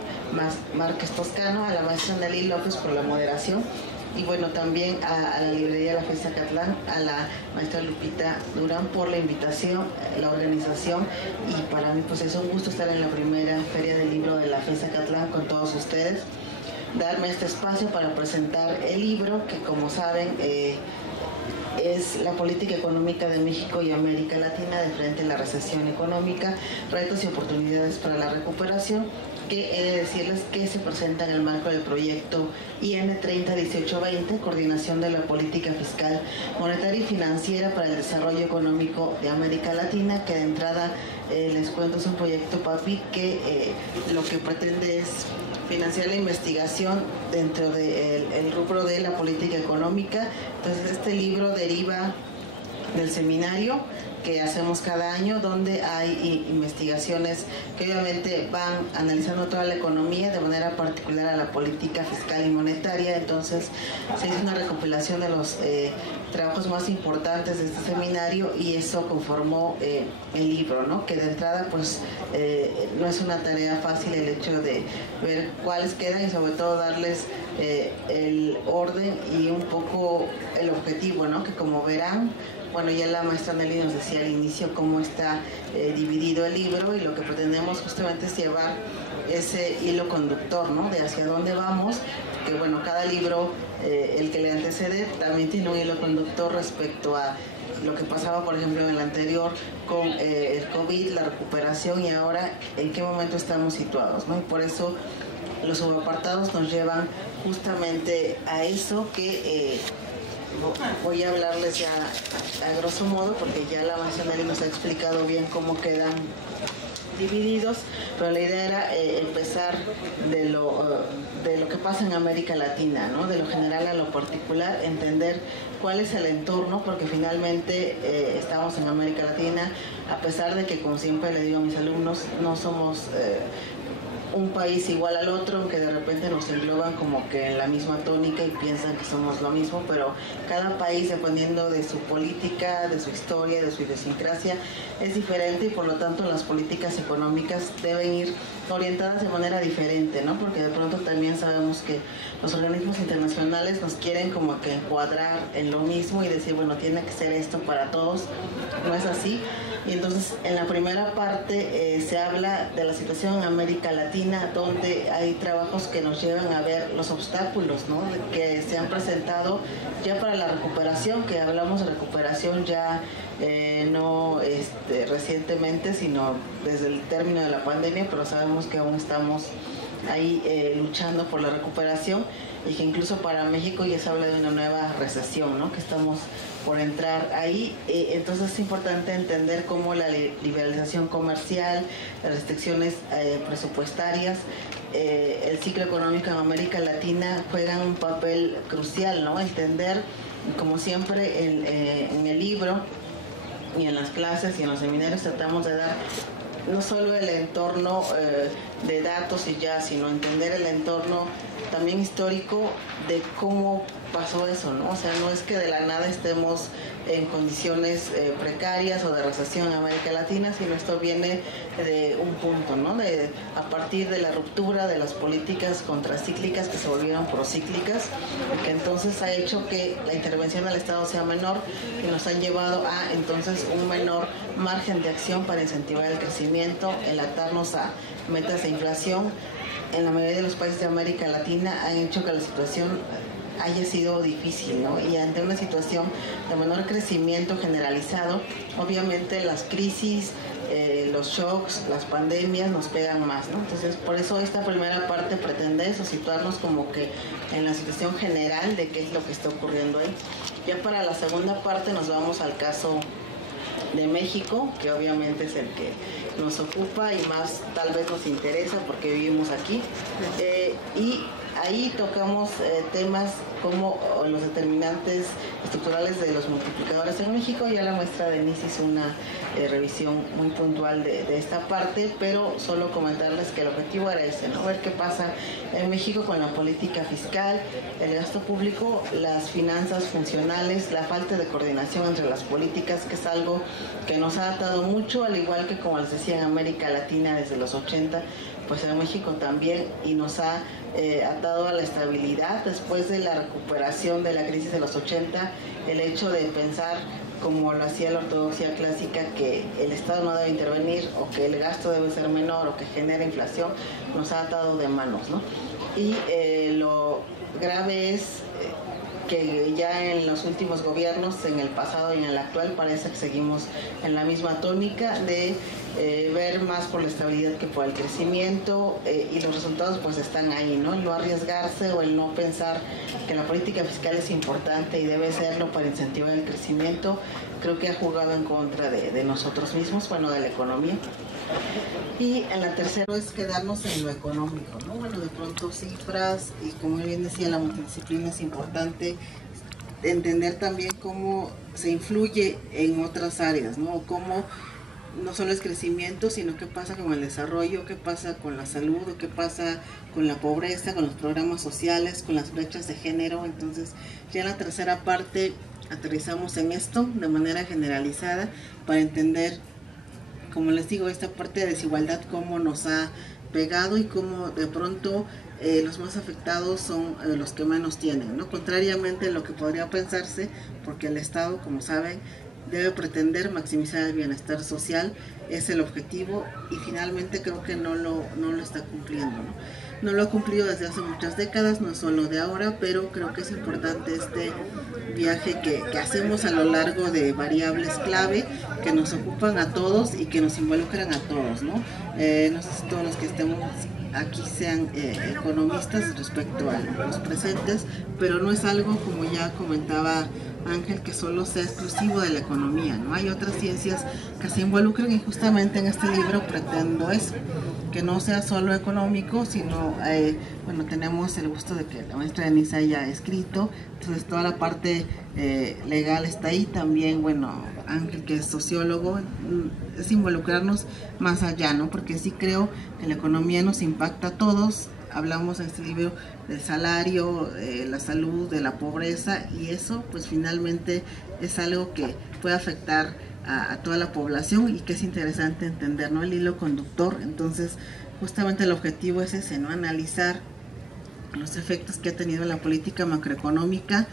Márquez Toscano, a la maestra Nelly López por la moderación, y bueno, también a la librería La FES Zacatlán, a la maestra Lupita Durán por la invitación, la organización, y para mí pues es un gusto estar en la primera Feria del Libro de la FES Zacatlán con todos ustedes, darme este espacio para presentar el libro que, como saben, es la política económica de México y América Latina de frente a la recesión económica, retos y oportunidades para la recuperación, que he de decirles que se presenta en el marco del proyecto IN 301820, Coordinación de la Política Fiscal, Monetaria y Financiera para el Desarrollo Económico de América Latina, que de entrada les cuento es un proyecto PAPI que lo que pretende es financiar la investigación dentro del rubro de la política económica. Entonces este libro deriva del seminario que hacemos cada año, donde hay investigaciones que obviamente van analizando toda la economía de manera particular a la política fiscal y monetaria. Entonces se hizo una recopilación de los trabajos más importantes de este seminario y eso conformó el libro, ¿no? Que de entrada pues no es una tarea fácil el hecho de ver cuáles quedan y sobre todo darles el orden y un poco el objetivo, ¿no? Que como verán, bueno, ya la maestra Nelly nos decía al inicio cómo está dividido el libro, y lo que pretendemos justamente es llevar ese hilo conductor, ¿no? De hacia dónde vamos, que bueno, cada libro, el que le antecede, también tiene un hilo conductor respecto a lo que pasaba, por ejemplo, en el anterior con el COVID, la recuperación, y ahora en qué momento estamos situados, ¿no? Y por eso los subapartados nos llevan justamente a eso que voy a hablarles ya a grosso modo, porque ya la maestra Nelly nos ha explicado bien cómo quedan divididos, pero la idea era empezar de lo que pasa en América Latina, ¿no? De lo general a lo particular, entender cuál es el entorno, porque finalmente estamos en América Latina, a pesar de que, como siempre le digo a mis alumnos, no somos un país igual al otro, aunque de repente nos engloban como que en la misma tónica y piensan que somos lo mismo, pero cada país, dependiendo de su política, de su historia, de su idiosincrasia, es diferente, y por lo tanto las políticas económicas deben ir orientadas de manera diferente, ¿no? Porque de pronto también sabemos que los organismos internacionales nos quieren como que encuadrar en lo mismo y decir, bueno, tiene que ser esto para todos. No es así. Y entonces en la primera parte se habla de la situación en América Latina, donde hay trabajos que nos llevan a ver los obstáculos, ¿no?, que se han presentado ya para la recuperación, que hablamos de recuperación ya no recientemente, sino desde el término de la pandemia, pero sabemos que aún estamos ahí luchando por la recuperación, y que incluso para México ya se habla de una nueva recesión, ¿no?, que estamos por entrar ahí. Entonces es importante entender cómo la liberalización comercial, las restricciones presupuestarias, el ciclo económico en América Latina juegan un papel crucial, ¿no? Entender, como siempre en el libro y en las clases y en los seminarios tratamos de dar no solo el entorno de datos y ya, sino entender el entorno también histórico de cómo pasó eso, ¿no? O sea, no es que de la nada estemos en condiciones precarias o de recesión en América Latina, sino esto viene de un punto, ¿no? A partir de la ruptura de las políticas contracíclicas que se volvieron procíclicas, que entonces ha hecho que la intervención del Estado sea menor, y nos han llevado a entonces un menor margen de acción para incentivar el crecimiento, enlatarnos a metas de inflación. En la mayoría de los países de América Latina han hecho que la situación haya sido difícil, ¿no? Y ante una situación de menor crecimiento generalizado, obviamente las crisis, los shocks, las pandemias nos pegan más, ¿no? Entonces, por eso esta primera parte pretende eso, situarnos como que en la situación general de qué es lo que está ocurriendo ahí. Ya para la segunda parte nos vamos al caso de México, que obviamente es el que nos ocupa y más tal vez nos interesa porque vivimos aquí, y ahí tocamos temas como los determinantes estructurales de los multiplicadores en México. Ya la maestra Denise hizo una revisión muy puntual de esta parte, pero solo comentarles que el objetivo era ese, ¿no? Ver qué pasa en México con la política fiscal, el gasto público, las finanzas funcionales, la falta de coordinación entre las políticas, que es algo que nos ha atado mucho, al igual que, como les decía, en América Latina desde los 80, pues en México también, y nos ha atado a la estabilidad después de la recuperación de la crisis de los 80, el hecho de pensar, como lo hacía la ortodoxia clásica, que el Estado no debe intervenir, o que el gasto debe ser menor, o que genera inflación, nos ha atado de manos, ¿no? Y lo grave es que ya en los últimos gobiernos, en el pasado y en el actual, parece que seguimos en la misma tónica de ver más por la estabilidad que por el crecimiento, y los resultados pues están ahí, ¿no? El no arriesgarse o el no pensar que la política fiscal es importante y debe serlo para incentivar el crecimiento, creo que ha jugado en contra de nosotros mismos, bueno, de la economía. Y en la tercera es quedarnos en lo económico, ¿no? Bueno, de pronto cifras, y como bien decía, la multidisciplina es importante, entender también cómo se influye en otras áreas, ¿no? Cómo no solo es crecimiento, sino qué pasa con el desarrollo, qué pasa con la salud, o qué pasa con la pobreza, con los programas sociales, con las brechas de género. Entonces, ya en la tercera parte aterrizamos en esto de manera generalizada para entender, como les digo, esta parte de desigualdad, cómo nos ha pegado y cómo de pronto los más afectados son los que menos tienen, ¿no? Contrariamente a lo que podría pensarse, porque el Estado, como saben, debe pretender maximizar el bienestar social, es el objetivo, y finalmente creo que no lo está cumpliendo, ¿no? No lo ha cumplido desde hace muchas décadas, no solo de ahora, pero creo que es importante este viaje que hacemos a lo largo de variables clave, que nos ocupan a todos y que nos involucran a todos, ¿no? No sé si todos los que estemos aquí sean economistas respecto a los presentes, pero no es algo, como ya comentaba Ángel, que solo sea exclusivo de la economía, ¿no? Hay otras ciencias que se involucran y justamente en este libro pretendo eso, que no sea solo económico, sino, bueno, tenemos el gusto de que la maestra Denise haya escrito, entonces toda la parte legal está ahí, también, bueno, Ángel, que es sociólogo, es involucrarnos más allá, ¿no? Porque sí creo que la economía nos impacta a todos. Hablamos en este libro del salario, la salud, de la pobreza, y eso pues finalmente es algo que puede afectar a toda la población y que es interesante entender, ¿no? El hilo conductor. Entonces justamente el objetivo es ese, ¿no? Analizar los efectos que ha tenido la política macroeconómica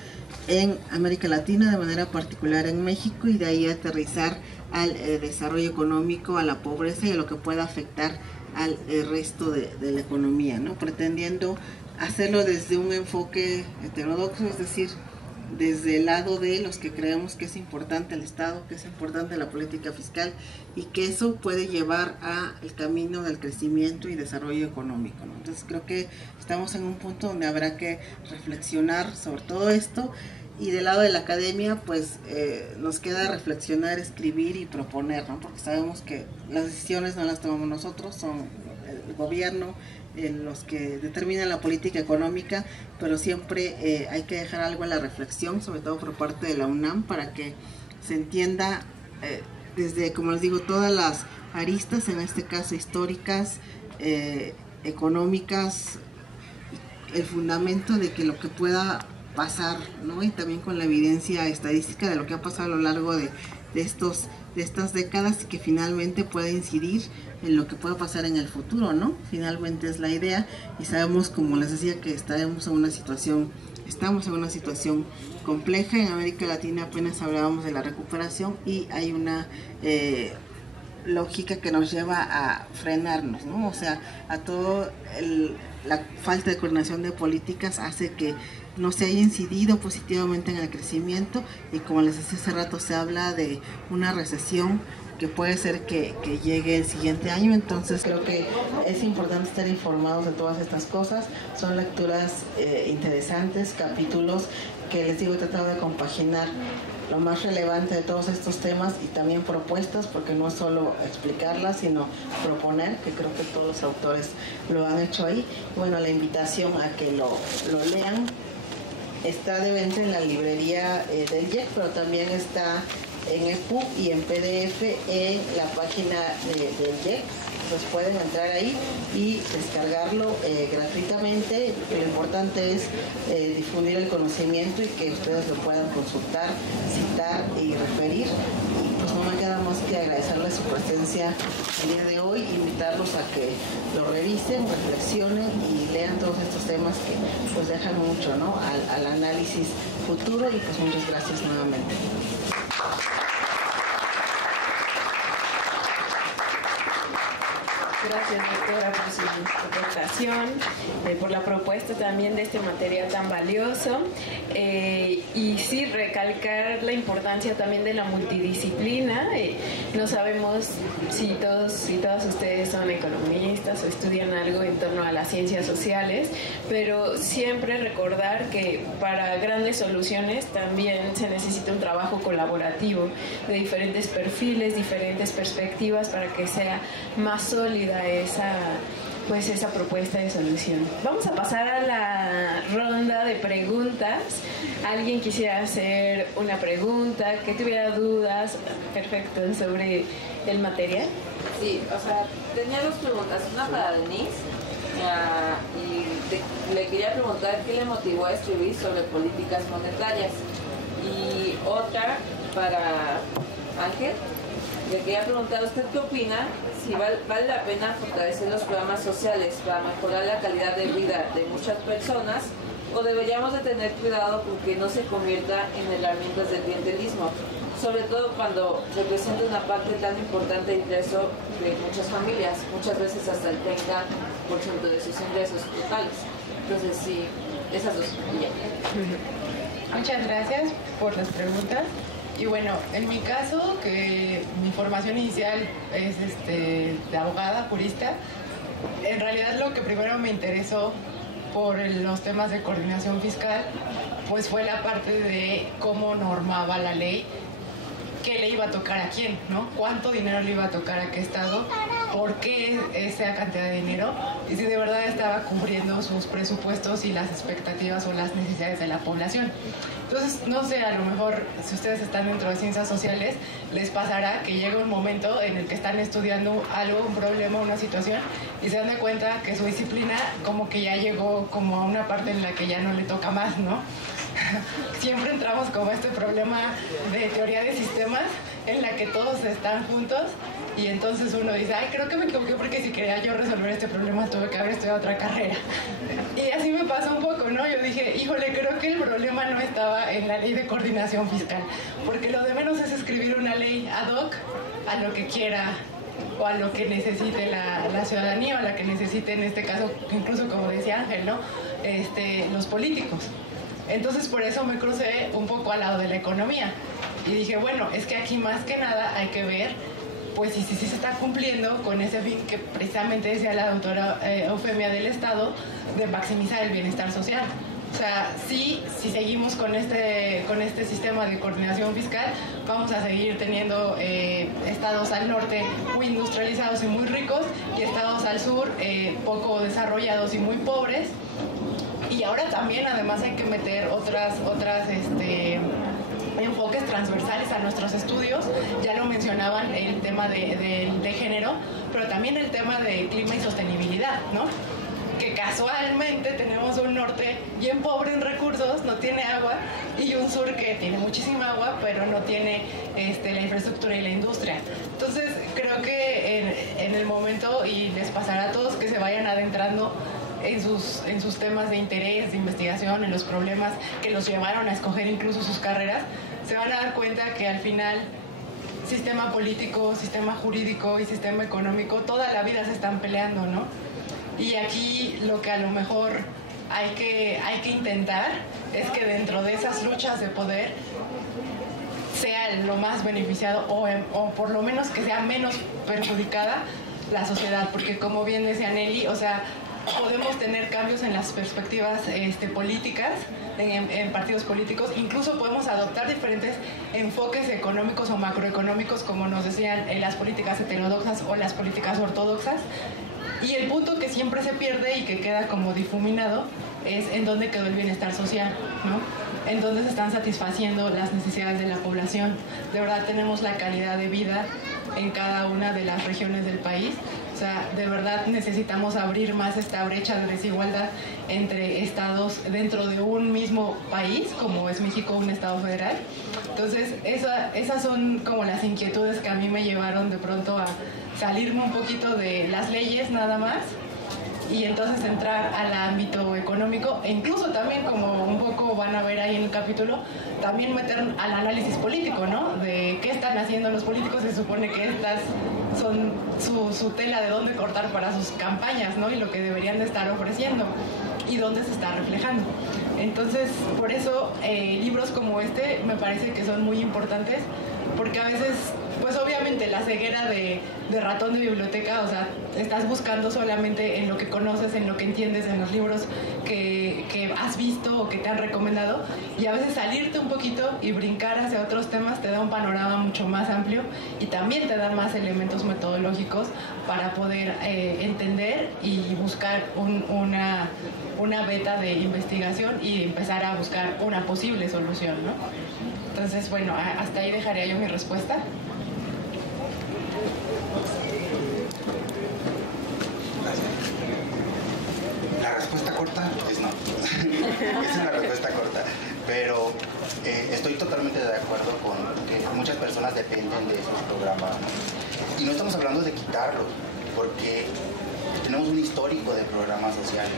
en América Latina, de manera particular en México, y de ahí aterrizar al desarrollo económico, a la pobreza y a lo que pueda afectar al resto de la economía, ¿no? Pretendiendo hacerlo desde un enfoque heterodoxo, es decir, desde el lado de los que creemos que es importante el Estado, que es importante la política fiscal y que eso puede llevar al camino del crecimiento y desarrollo económico, ¿no? Entonces creo que estamos en un punto donde habrá que reflexionar sobre todo esto, y del lado de la academia pues nos queda reflexionar, escribir y proponer, ¿no? Porque sabemos que las decisiones no las tomamos nosotros, son el gobierno, los que determinan la política económica, pero siempre hay que dejar algo a la reflexión, sobre todo por parte de la UNAM, para que se entienda desde, como les digo, todas las aristas, en este caso históricas, económicas, el fundamento de que lo que pueda pasar, ¿no? Y también con la evidencia estadística de lo que ha pasado a lo largo de estas décadas, y que finalmente puede incidir en lo que pueda pasar en el futuro, ¿no? Finalmente es la idea, y sabemos, como les decía, que estamos en una situación compleja. En América Latina apenas hablábamos de la recuperación y hay una lógica que nos lleva a frenarnos, ¿no? O sea, a todo la falta de coordinación de políticas hace que no se haya incidido positivamente en el crecimiento, y como les decía hace rato, se habla de una recesión que puede ser que llegue el siguiente año. Entonces creo que es importante estar informados de todas estas cosas. Son lecturas interesantes, capítulos que les digo, he tratado de compaginar lo más relevante de todos estos temas y también propuestas, porque no es solo explicarlas, sino proponer, que creo que todos los autores lo han hecho ahí. Bueno, la invitación a que lo lean. Está de venta en la librería del IEC, pero también está en EPUB y en PDF en la página del IEC. Entonces pueden entrar ahí y descargarlo gratuitamente. Lo importante es difundir el conocimiento y que ustedes lo puedan consultar, citar y referir. Y pues no me queda más que agradecerles su presencia el día de hoy, invitarlos a que lo revisen, reflexionen y lean todos estos temas que pues dejan mucho, ¿no? al análisis futuro, y pues muchas gracias nuevamente. Gracias, doctora, por su aportación, por la propuesta también de este material tan valioso, y sí, recalcar la importancia también de la multidisciplina. No sabemos si todos y todas ustedes son economistas o estudian algo en torno a las ciencias sociales, pero siempre recordar que para grandes soluciones también se necesita un trabajo colaborativo de diferentes perfiles, diferentes perspectivas, para que sea más sólida esa propuesta de solución. Vamos a pasar a la ronda de preguntas. ¿Alguien quisiera hacer una pregunta, que tuviera dudas, perfecto, sobre el material? Sí, o sea, tenía dos preguntas, una para Denise, y le quería preguntar qué le motivó a escribir sobre políticas monetarias, y otra para Ángel. Le quería preguntar a usted qué opina, si vale la pena fortalecer los programas sociales para mejorar la calidad de vida de muchas personas, o deberíamos de tener cuidado porque no se convierta en herramientas del clientelismo, sobre todo cuando representa una parte tan importante de ingreso de muchas familias, muchas veces hasta el 30% de sus ingresos totales. Entonces sí, esas dos. Muchas gracias por las preguntas. Y bueno, en mi caso, que mi formación inicial es de abogada, jurista, en realidad lo que primero me interesó por los temas de coordinación fiscal, pues fue la parte de cómo normaba la ley, qué le iba a tocar a quién, ¿no? Cuánto dinero le iba a tocar a qué estado, por qué esa cantidad de dinero, y si de verdad estaba cubriendo sus presupuestos y las expectativas o las necesidades de la población. Entonces, no sé, a lo mejor si ustedes están dentro de ciencias sociales, les pasará que llega un momento en el que están estudiando algo, un problema, una situación, y se dan de cuenta que su disciplina como que ya llegó como a una parte en la que ya no le toca más, ¿no? Siempre entramos como a este problema de teoría de sistemas en la que todos están juntos y entonces uno dice, ay, creo que me equivoqué porque si quería yo resolver este problema tuve que haber estudiado otra carrera. Y así me pasó un poco, ¿no? Yo dije, híjole, creo que el problema no estaba en la ley de coordinación fiscal, porque lo de menos es escribir una ley ad hoc a lo que quiera o a lo que necesite la ciudadanía o a la que necesite, en este caso, incluso como decía Ángel, ¿no? Los políticos. Entonces por eso me crucé un poco al lado de la economía y dije, bueno, es que aquí más que nada hay que ver pues si se está cumpliendo con ese fin que precisamente decía la doctora Eufemia del Estado de maximizar el bienestar social. O sea, si seguimos con este sistema de coordinación fiscal, vamos a seguir teniendo estados al norte muy industrializados y muy ricos y estados al sur poco desarrollados y muy pobres. Y ahora también además hay que meter otras enfoques transversales a nuestros estudios. Ya lo mencionaban, el tema de género, pero también el tema de clima y sostenibilidad, ¿no? Que casualmente tenemos un norte bien pobre en recursos, no tiene agua, y un sur que tiene muchísima agua, pero no tiene la infraestructura y la industria. Entonces creo que en el momento, y les pasará a todos que se vayan adentrando en sus temas de interés, de investigación, en los problemas que los llevaron a escoger incluso sus carreras, se van a dar cuenta que al final sistema político, sistema jurídico y sistema económico toda la vida se están peleando, ¿no? Y aquí lo que a lo mejor hay que intentar es que dentro de esas luchas de poder sea lo más beneficiado o por lo menos que sea menos perjudicada la sociedad, porque como bien decía Nelly, o sea, podemos tener cambios en las perspectivas políticas, en partidos políticos, incluso podemos adoptar diferentes enfoques económicos o macroeconómicos, como nos decían, las políticas heterodoxas o las políticas ortodoxas, y el punto que siempre se pierde y que queda como difuminado es en dónde quedó el bienestar social, ¿no? En dónde se están satisfaciendo las necesidades de la población. De verdad tenemos la calidad de vida en cada una de las regiones del país. O sea, de verdad necesitamos abrir más esta brecha de desigualdad entre estados dentro de un mismo país, como es México, un estado federal. Entonces, esas son como las inquietudes que a mí me llevaron de pronto a salirme un poquito de las leyes nada más y entonces entrar al ámbito económico e incluso también, como un poco van a ver ahí en el capítulo, también meter al análisis político, ¿no? De qué están haciendo los políticos. Se supone que estas son su tela de dónde cortar para sus campañas, ¿no? Y lo que deberían de estar ofreciendo y dónde se está reflejando. Entonces, por eso libros como este me parece que son muy importantes, porque a veces, pues obviamente la ceguera de ratón de biblioteca, o sea, estás buscando solamente en lo que conoces, en lo que entiendes, en los libros que has visto o que te han recomendado, y a veces salirte un poquito y brincar hacia otros temas te da un panorama mucho más amplio y también te da más elementos metodológicos para poder entender y buscar una beta de investigación y empezar a buscar una posible solución, ¿no? Entonces, bueno, hasta ahí dejaría yo mi respuesta. La respuesta corta es no. Esa es la respuesta corta. Pero estoy totalmente de acuerdo con que muchas personas dependen de esos programas, ¿no? Y no estamos hablando de quitarlos, porque tenemos un histórico de programas sociales.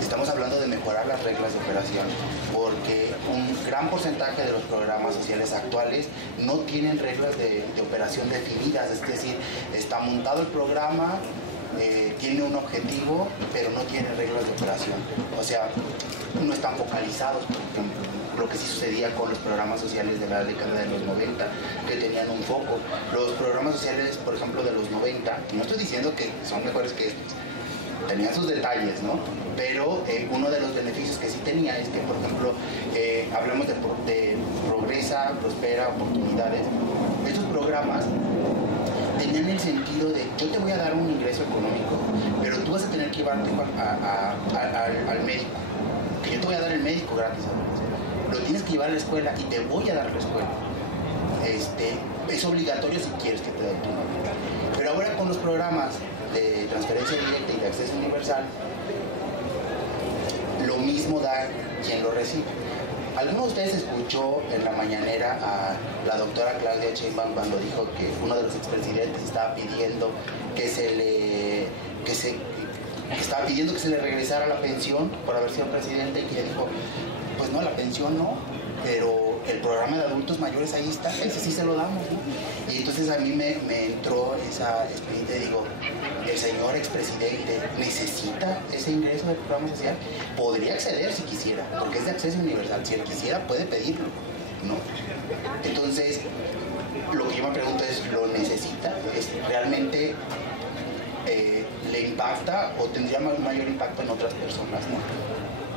Estamos hablando de mejorar las reglas de operación, porque un gran porcentaje de los programas sociales actuales no tienen reglas de operación definidas, es decir, está montado el programa, tiene un objetivo, pero no tiene reglas de operación. O sea, no están focalizados, por ejemplo. lo que sí sucedía con los programas sociales de la década de los 90, que tenían un foco. Los programas sociales, por ejemplo, de los 90, no estoy diciendo que son mejores que estos, tenían sus detalles, ¿no? Pero uno de los beneficios que sí tenía es que, por ejemplo, hablamos de Progresa, Prospera, Oportunidades. Estos programas tenían el sentido de yo te voy a dar un ingreso económico, pero tú vas a tener que llevarte al médico, que yo te voy a dar el médico gratis, lo tienes que llevar a la escuela y te voy a dar la escuela. Es obligatorio si quieres que te den tu nombre. Pero ahora con los programas de transferencia directa y de acceso universal, lo mismo da quien lo recibe. ¿Alguno de ustedes escuchó en la mañanera a la doctora Claudia Sheinbaum cuando dijo que uno de los expresidentes estaba pidiendo que se le regresara la pensión por haber sido presidente, y que ella dijo, pues no, la pensión no, pero el programa de adultos mayores ahí está, ese sí se lo damos, ¿no? Y entonces a mí me entró esa espinita y digo, el señor expresidente necesita ese ingreso del programa social, podría acceder si quisiera, porque es de acceso universal, si él quisiera puede pedirlo, ¿no? Entonces, lo que yo me pregunto es, ¿lo necesita? ¿Realmente le impacta o tendría mayor impacto en otras personas, ¿no?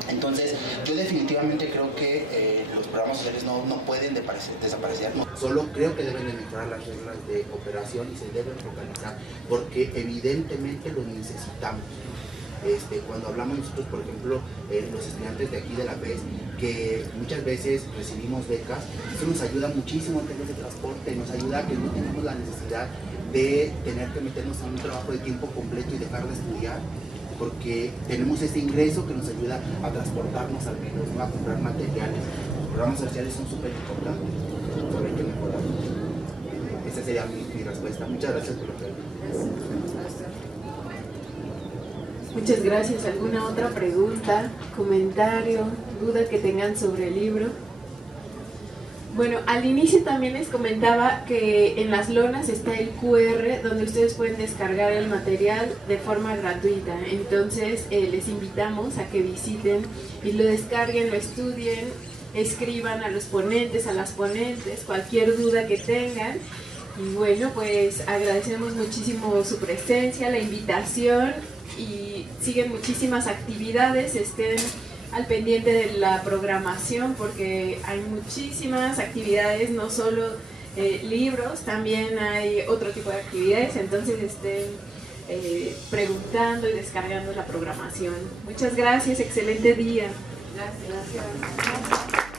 Entonces, yo definitivamente creo que los programas sociales no pueden desaparecer. No. Solo creo que deben de mejorar las reglas de operación y se deben focalizar, porque evidentemente lo necesitamos. Cuando hablamos nosotros, por ejemplo, los estudiantes de aquí de la PES, que muchas veces recibimos becas, eso nos ayuda muchísimo en temas de transporte, nos ayuda a que no tengamos la necesidad de tener que meternos en un trabajo de tiempo completo y dejar de estudiar, porque tenemos este ingreso que nos ayuda a transportarnos al menos, ¿no? A comprar materiales. Los programas sociales son súper importantes, solo hay que mejorar. Esa sería mi respuesta. Muchas gracias por lo que Muchas gracias. ¿Alguna otra pregunta, comentario, duda que tengan sobre el libro? Bueno, al inicio también les comentaba que en las lonas está el QR donde ustedes pueden descargar el material de forma gratuita. Entonces les invitamos a que visiten y lo descarguen, lo estudien, escriban a los ponentes, a las ponentes, cualquier duda que tengan. Y bueno, pues agradecemos muchísimo su presencia, la invitación, y siguen muchísimas actividades, estén al pendiente de la programación porque hay muchísimas actividades, no solo libros, también hay otro tipo de actividades, entonces estén preguntando y descargando la programación. Muchas gracias, excelente día. Gracias.